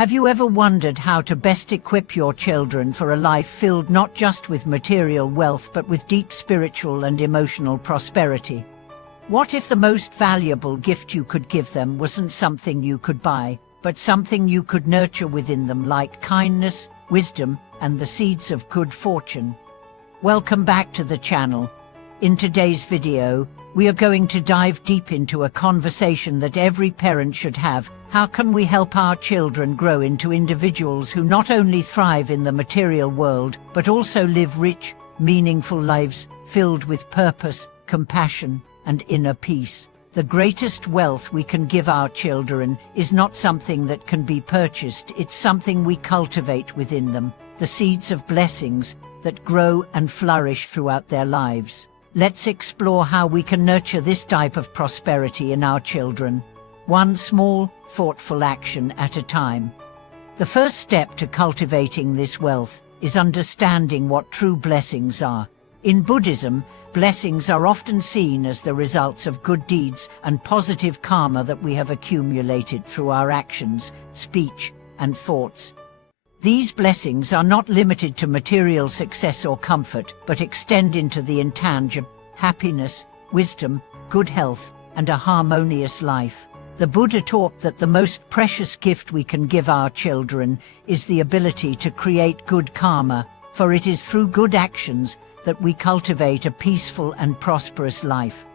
Have you ever wondered how to best equip your children for a life filled not just with material wealth but with deep spiritual and emotional prosperity? What if the most valuable gift you could give them wasn't something you could buy, but something you could nurture within them, like kindness, wisdom, and the seeds of good fortune? Welcome back to the channel. In today's video, we are going to dive deep into a conversation that every parent should have. How can we help our children grow into individuals who not only thrive in the material world, but also live rich, meaningful lives filled with purpose, compassion, and inner peace? The greatest wealth we can give our children is not something that can be purchased, it's something we cultivate within them, the seeds of blessings that grow and flourish throughout their lives. Let's explore how we can nurture this type of prosperity in our children, one small, thoughtful action at a time. The first step to cultivating this wealth is understanding what true blessings are. In Buddhism, blessings are often seen as the results of good deeds and positive karma that we have accumulated through our actions, speech, and thoughts. These blessings are not limited to material success or comfort, but extend into the intangible: happiness, wisdom, good health, and a harmonious life. The Buddha taught that the most precious gift we can give our children is the ability to create good karma, for it is through good actions that we cultivate a peaceful and prosperous life.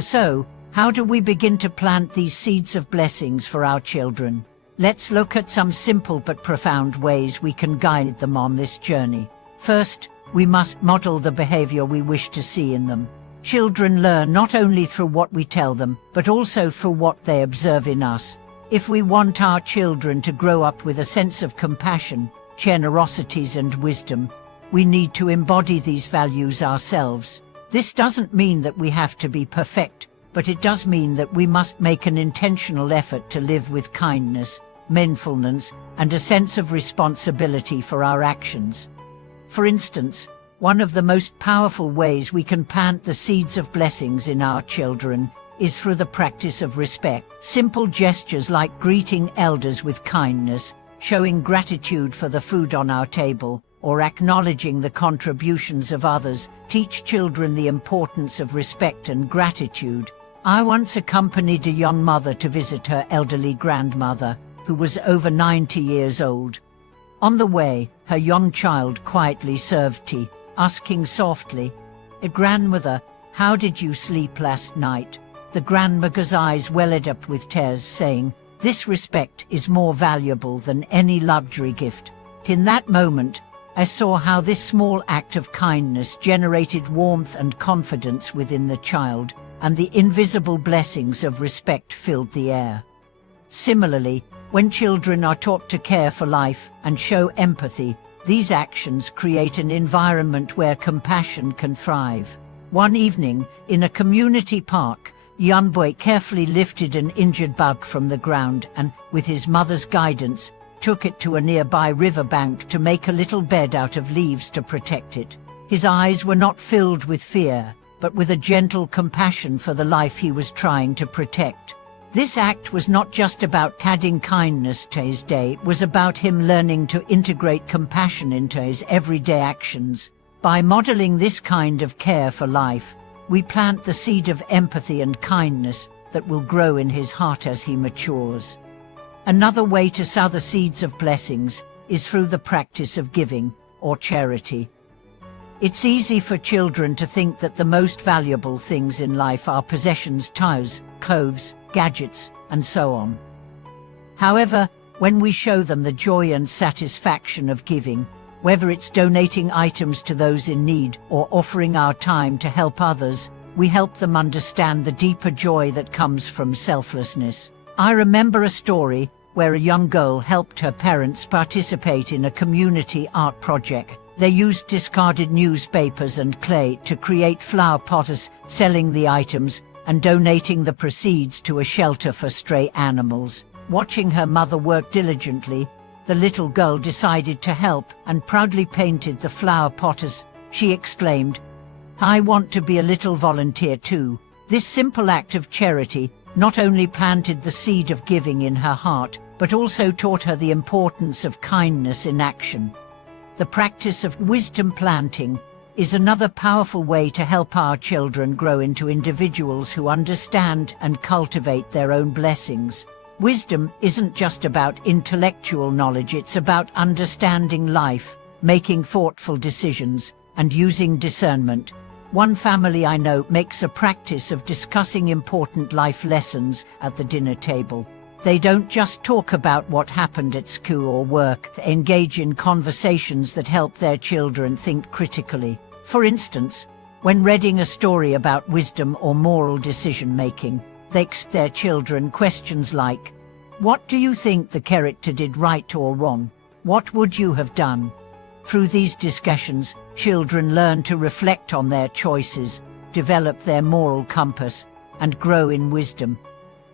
So, how do we begin to plant these seeds of blessings for our children? Let's look at some simple but profound ways we can guide them on this journey. First, we must model the behavior we wish to see in them. Children learn not only through what we tell them, but also through what they observe in us. If we want our children to grow up with a sense of compassion, generosity, and wisdom, we need to embody these values ourselves. This doesn't mean that we have to be perfect, but it does mean that we must make an intentional effort to live with kindness, mindfulness, and a sense of responsibility for our actions. For instance, one of the most powerful ways we can plant the seeds of blessings in our children is through the practice of respect. Simple gestures like greeting elders with kindness, showing gratitude for the food on our table, or acknowledging the contributions of others teach children the importance of respect and gratitude. I once accompanied a young mother to visit her elderly grandmother, who was over 90 years old. On the way, her young child quietly served tea, asking softly, "Grandmother, how did you sleep last night?" The grandmother's eyes welled up with tears, saying, "This respect is more valuable than any luxury gift." In that moment, I saw how this small act of kindness generated warmth and confidence within the child, and the invisible blessings of respect filled the air. Similarly, when children are taught to care for life and show empathy, these actions create an environment where compassion can thrive. One evening, in a community park, young boy carefully lifted an injured bug from the ground and, with his mother's guidance, took it to a nearby riverbank to make a little bed out of leaves to protect it. His eyes were not filled with fear, but with a gentle compassion for the life he was trying to protect. This act was not just about adding kindness to his day, it was about him learning to integrate compassion into his everyday actions. By modeling this kind of care for life, we plant the seed of empathy and kindness that will grow in his heart as he matures. Another way to sow the seeds of blessings is through the practice of giving, or charity. It's easy for children to think that the most valuable things in life are possessions, toys, clothes, gadgets, and so on. However, when we show them the joy and satisfaction of giving, whether it's donating items to those in need or offering our time to help others, we help them understand the deeper joy that comes from selflessness. I remember a story where a young girl helped her parents participate in a community art project. They used discarded newspapers and clay to create flower pots, selling the items and donating the proceeds to a shelter for stray animals. Watching her mother work diligently, the little girl decided to help and proudly painted the flower pots. She exclaimed, "I want to be a little volunteer too." This simple act of charity not only planted the seed of giving in her heart, but also taught her the importance of kindness in action. The practice of wisdom planting is another powerful way to help our children grow into individuals who understand and cultivate their own blessings. Wisdom isn't just about intellectual knowledge, it's about understanding life, making thoughtful decisions, and using discernment. One family I know makes a practice of discussing important life lessons at the dinner table. They don't just talk about what happened at school or work, they engage in conversations that help their children think critically. For instance, when reading a story about wisdom or moral decision-making, they ask their children questions like, "What do you think the character did right or wrong? What would you have done?" Through these discussions, children learn to reflect on their choices, develop their moral compass, and grow in wisdom.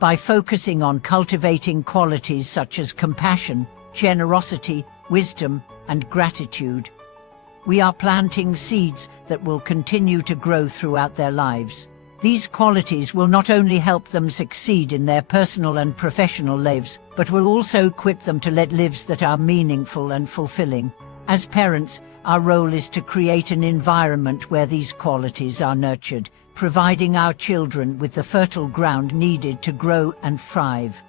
By focusing on cultivating qualities such as compassion, generosity, wisdom, and gratitude, we are planting seeds that will continue to grow throughout their lives. These qualities will not only help them succeed in their personal and professional lives, but will also equip them to lead lives that are meaningful and fulfilling. As parents, our role is to create an environment where these qualities are nurtured, providing our children with the fertile ground needed to grow and thrive.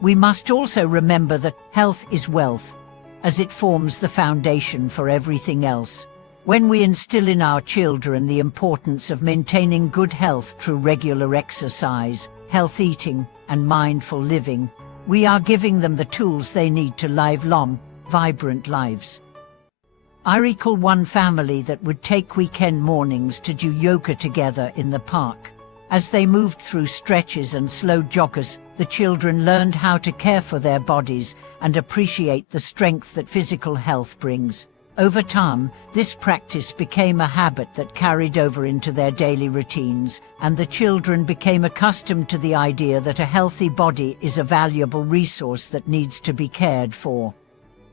We must also remember that health is wealth, as it forms the foundation for everything else. When we instill in our children the importance of maintaining good health through regular exercise, healthy eating, and mindful living, we are giving them the tools they need to live long, vibrant lives. I recall one family that would take weekend mornings to do yoga together in the park. As they moved through stretches and slow joggers, the children learned how to care for their bodies and appreciate the strength that physical health brings. Over time, this practice became a habit that carried over into their daily routines, and the children became accustomed to the idea that a healthy body is a valuable resource that needs to be cared for.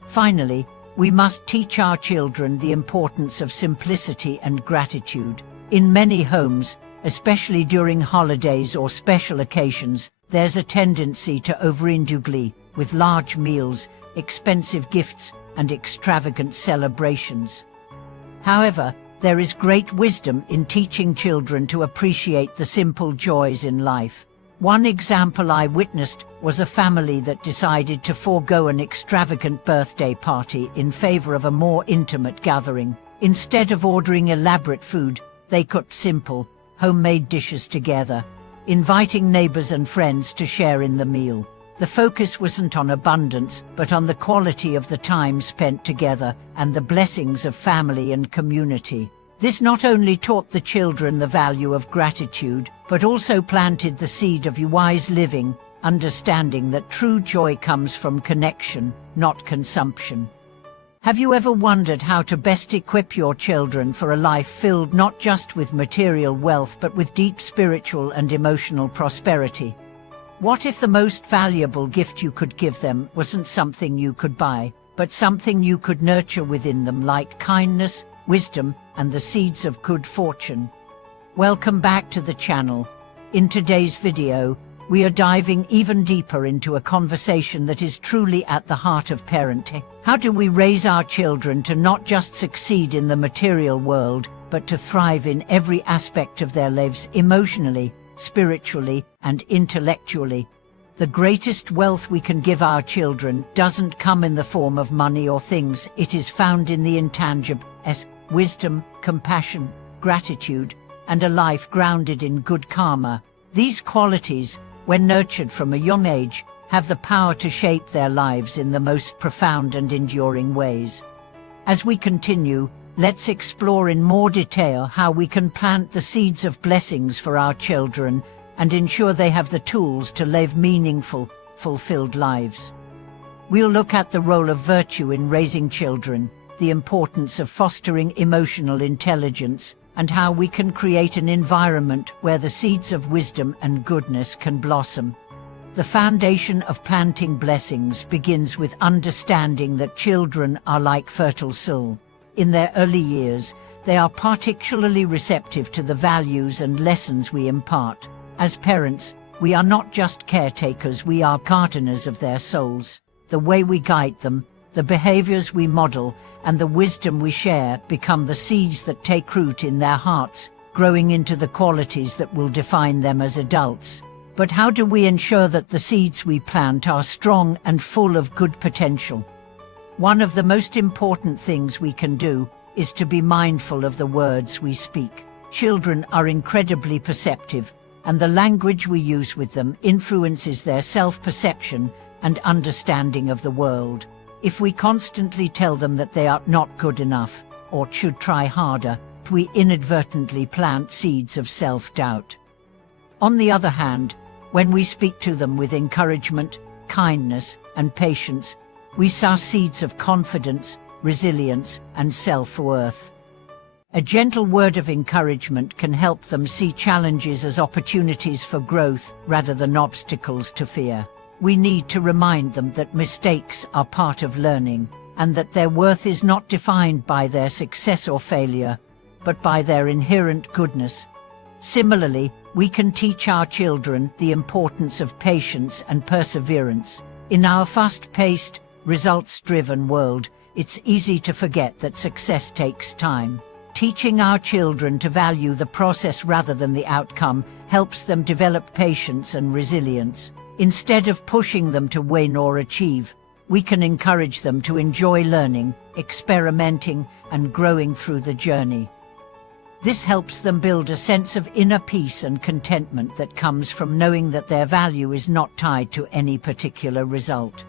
Finally, we must teach our children the importance of simplicity and gratitude. In many homes, especially during holidays or special occasions, there's a tendency to overindulge with large meals, expensive gifts, and extravagant celebrations. However, there is great wisdom in teaching children to appreciate the simple joys in life. One example I witnessed was a family that decided to forego an extravagant birthday party in favor of a more intimate gathering. Instead of ordering elaborate food, they cooked simple, homemade dishes together, inviting neighbors and friends to share in the meal. The focus wasn't on abundance, but on the quality of the time spent together and the blessings of family and community. This not only taught the children the value of gratitude, but also planted the seed of wise living, understanding that true joy comes from connection, not consumption. Have you ever wondered how to best equip your children for a life filled not just with material wealth but with deep spiritual and emotional prosperity? What if the most valuable gift you could give them wasn't something you could buy, but something you could nurture within them, like kindness, wisdom, and the seeds of good fortune? Welcome back to the channel. In today's video, we are diving even deeper into a conversation that is truly at the heart of parenting. How do we raise our children to not just succeed in the material world, but to thrive in every aspect of their lives, emotionally, spiritually, and intellectually? The greatest wealth we can give our children doesn't come in the form of money or things. It is found in the intangible, as wisdom, compassion, gratitude, and a life grounded in good karma. These qualities, when nurtured from a young age, have the power to shape their lives in the most profound and enduring ways. As we continue, let's explore in more detail how we can plant the seeds of blessings for our children and ensure they have the tools to live meaningful, fulfilled lives. We'll look at the role of virtue in raising children, the importance of fostering emotional intelligence, and how we can create an environment where the seeds of wisdom and goodness can blossom. The foundation of planting blessings begins with understanding that children are like fertile soil. In their early years, they are particularly receptive to the values and lessons we impart. As parents, We are not just caretakers, we are gardeners of their souls. The way we guide them, the behaviors we model, and the wisdom we share become the seeds that take root in their hearts, growing into the qualities that will define them as adults. But how do we ensure that the seeds we plant are strong and full of good potential? One of the most important things we can do is to be mindful of the words we speak. Children are incredibly perceptive, and the language we use with them influences their self-perception and understanding of the world. If we constantly tell them that they are not good enough or should try harder, we inadvertently plant seeds of self-doubt. On the other hand, when we speak to them with encouragement, kindness, and patience, we sow seeds of confidence, resilience, and self-worth. A gentle word of encouragement can help them see challenges as opportunities for growth rather than obstacles to fear. We need to remind them that mistakes are part of learning, and that their worth is not defined by their success or failure, but by their inherent goodness. Similarly, we can teach our children the importance of patience and perseverance. In our fast-paced, results-driven world, it's easy to forget that success takes time. Teaching our children to value the process rather than the outcome helps them develop patience and resilience. Instead of pushing them to win or achieve, we can encourage them to enjoy learning, experimenting, and growing through the journey. This helps them build a sense of inner peace and contentment that comes from knowing that their value is not tied to any particular result.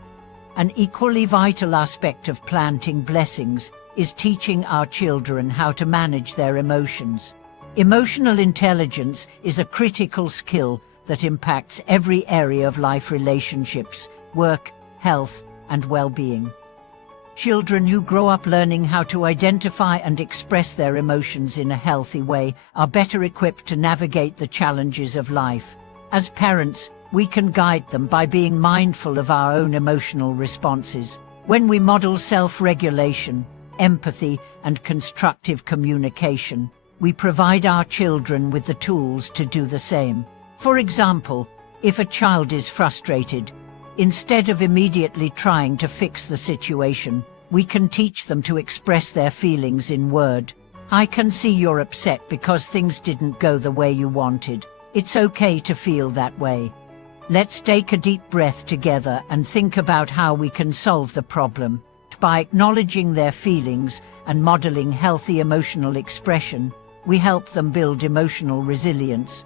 An equally vital aspect of planting blessings is teaching our children how to manage their emotions. Emotional intelligence is a critical skill that impacts every area of life: relationships, work, health, and well-being. Children who grow up learning how to identify and express their emotions in a healthy way are better equipped to navigate the challenges of life. As parents, we can guide them by being mindful of our own emotional responses. When we model self-regulation, empathy, and constructive communication, we provide our children with the tools to do the same. For example, if a child is frustrated, instead of immediately trying to fix the situation, we can teach them to express their feelings in words. I can see you're upset because things didn't go the way you wanted. It's okay to feel that way. Let's take a deep breath together and think about how we can solve the problem. By acknowledging their feelings and modeling healthy emotional expression, we help them build emotional resilience.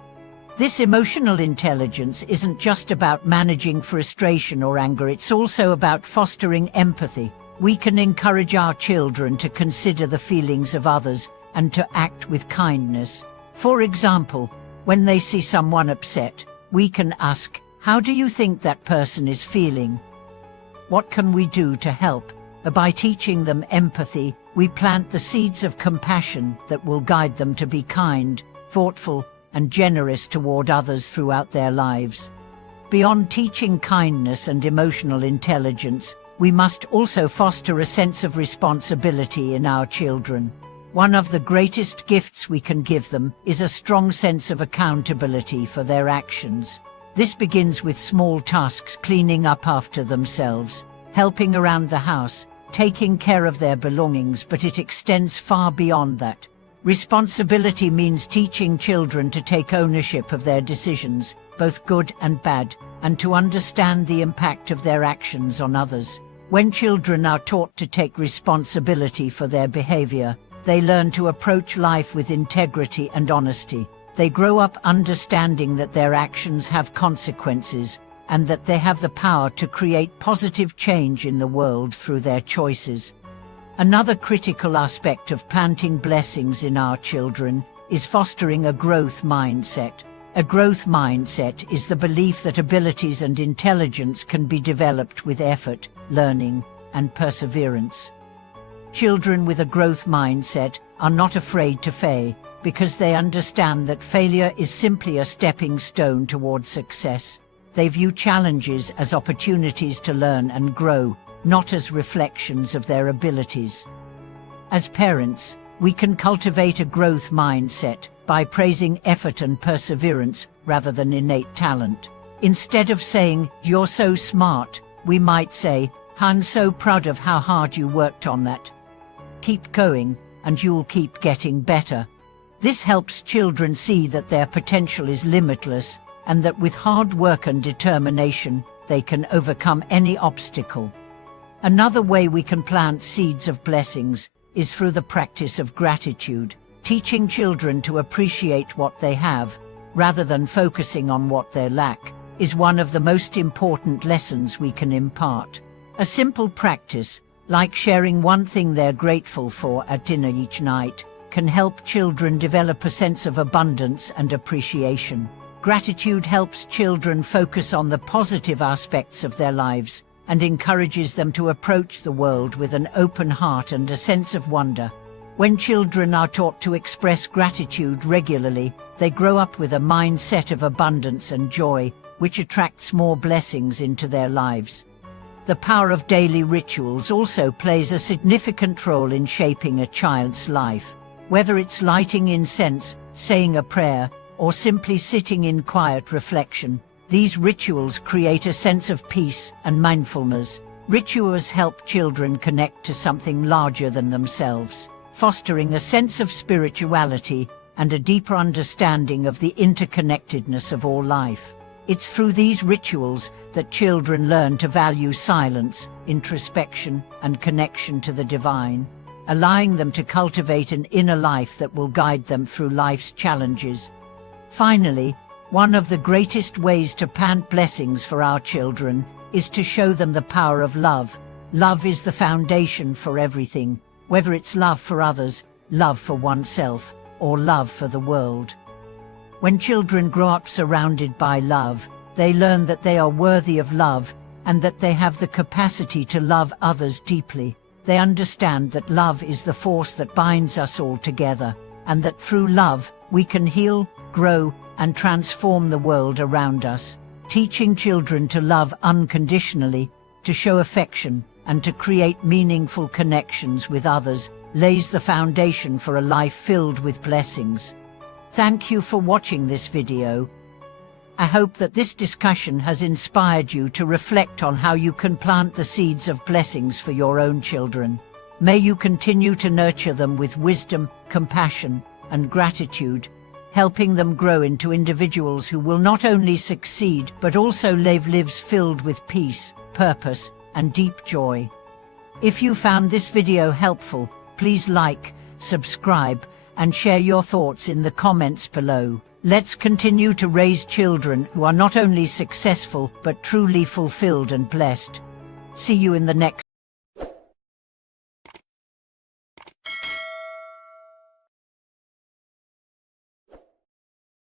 This emotional intelligence isn't just about managing frustration or anger, it's also about fostering empathy. We can encourage our children to consider the feelings of others and to act with kindness. For example, when they see someone upset, we can ask, "How do you think that person is feeling? What can we do to help?" By teaching them empathy, we plant the seeds of compassion that will guide them to be kind, thoughtful, and generous toward others throughout their lives. Beyond teaching kindness and emotional intelligence, we must also foster a sense of responsibility in our children. One of the greatest gifts we can give them is a strong sense of accountability for their actions. This begins with small tasks: cleaning up after themselves, helping around the house, taking care of their belongings, but it extends far beyond that. Responsibility means teaching children to take ownership of their decisions, both good and bad, and to understand the impact of their actions on others. When children are taught to take responsibility for their behavior, they learn to approach life with integrity and honesty. They grow up understanding that their actions have consequences, and that they have the power to create positive change in the world through their choices. Another critical aspect of planting blessings in our children is fostering a growth mindset. A growth mindset is the belief that abilities and intelligence can be developed with effort, learning, and perseverance. Children with a growth mindset are not afraid to fail, because they understand that failure is simply a stepping stone toward success. They view challenges as opportunities to learn and grow, not as reflections of their abilities. As parents, we can cultivate a growth mindset by praising effort and perseverance rather than innate talent. Instead of saying, "You're so smart," we might say, "I'm so proud of how hard you worked on that. Keep going, and you'll keep getting better." This helps children see that their potential is limitless, and that with hard work and determination, they can overcome any obstacle. Another way we can plant seeds of blessings is through the practice of gratitude. Teaching children to appreciate what they have, rather than focusing on what they lack, is one of the most important lessons we can impart. A simple practice, like sharing one thing they're grateful for at dinner each night, can help children develop a sense of abundance and appreciation. Gratitude helps children focus on the positive aspects of their lives and encourages them to approach the world with an open heart and a sense of wonder. When children are taught to express gratitude regularly, they grow up with a mindset of abundance and joy, which attracts more blessings into their lives. The power of daily rituals also plays a significant role in shaping a child's life. Whether it's lighting incense, saying a prayer, or simply sitting in quiet reflection, these rituals create a sense of peace and mindfulness. Rituals help children connect to something larger than themselves, fostering a sense of spirituality and a deeper understanding of the interconnectedness of all life. It's through these rituals that children learn to value silence, introspection, and connection to the divine, allowing them to cultivate an inner life that will guide them through life's challenges. Finally, one of the greatest ways to plant blessings for our children is to show them the power of love. Love is the foundation for everything, whether it's love for others, love for oneself, or love for the world. When children grow up surrounded by love, they learn that they are worthy of love and that they have the capacity to love others deeply. They understand that love is the force that binds us all together, and that through love, we can heal, grow, and transform the world around us. Teaching children to love unconditionally, to show affection, and to create meaningful connections with others lays the foundation for a life filled with blessings. Thank you for watching this video. I hope that this discussion has inspired you to reflect on how you can plant the seeds of blessings for your own children. May you continue to nurture them with wisdom, compassion, and gratitude, helping them grow into individuals who will not only succeed but also live lives filled with peace, purpose, and deep joy. If you found this video helpful, please like, subscribe, and share your thoughts in the comments below. Let's continue to raise children who are not only successful but truly fulfilled and blessed. See you in the next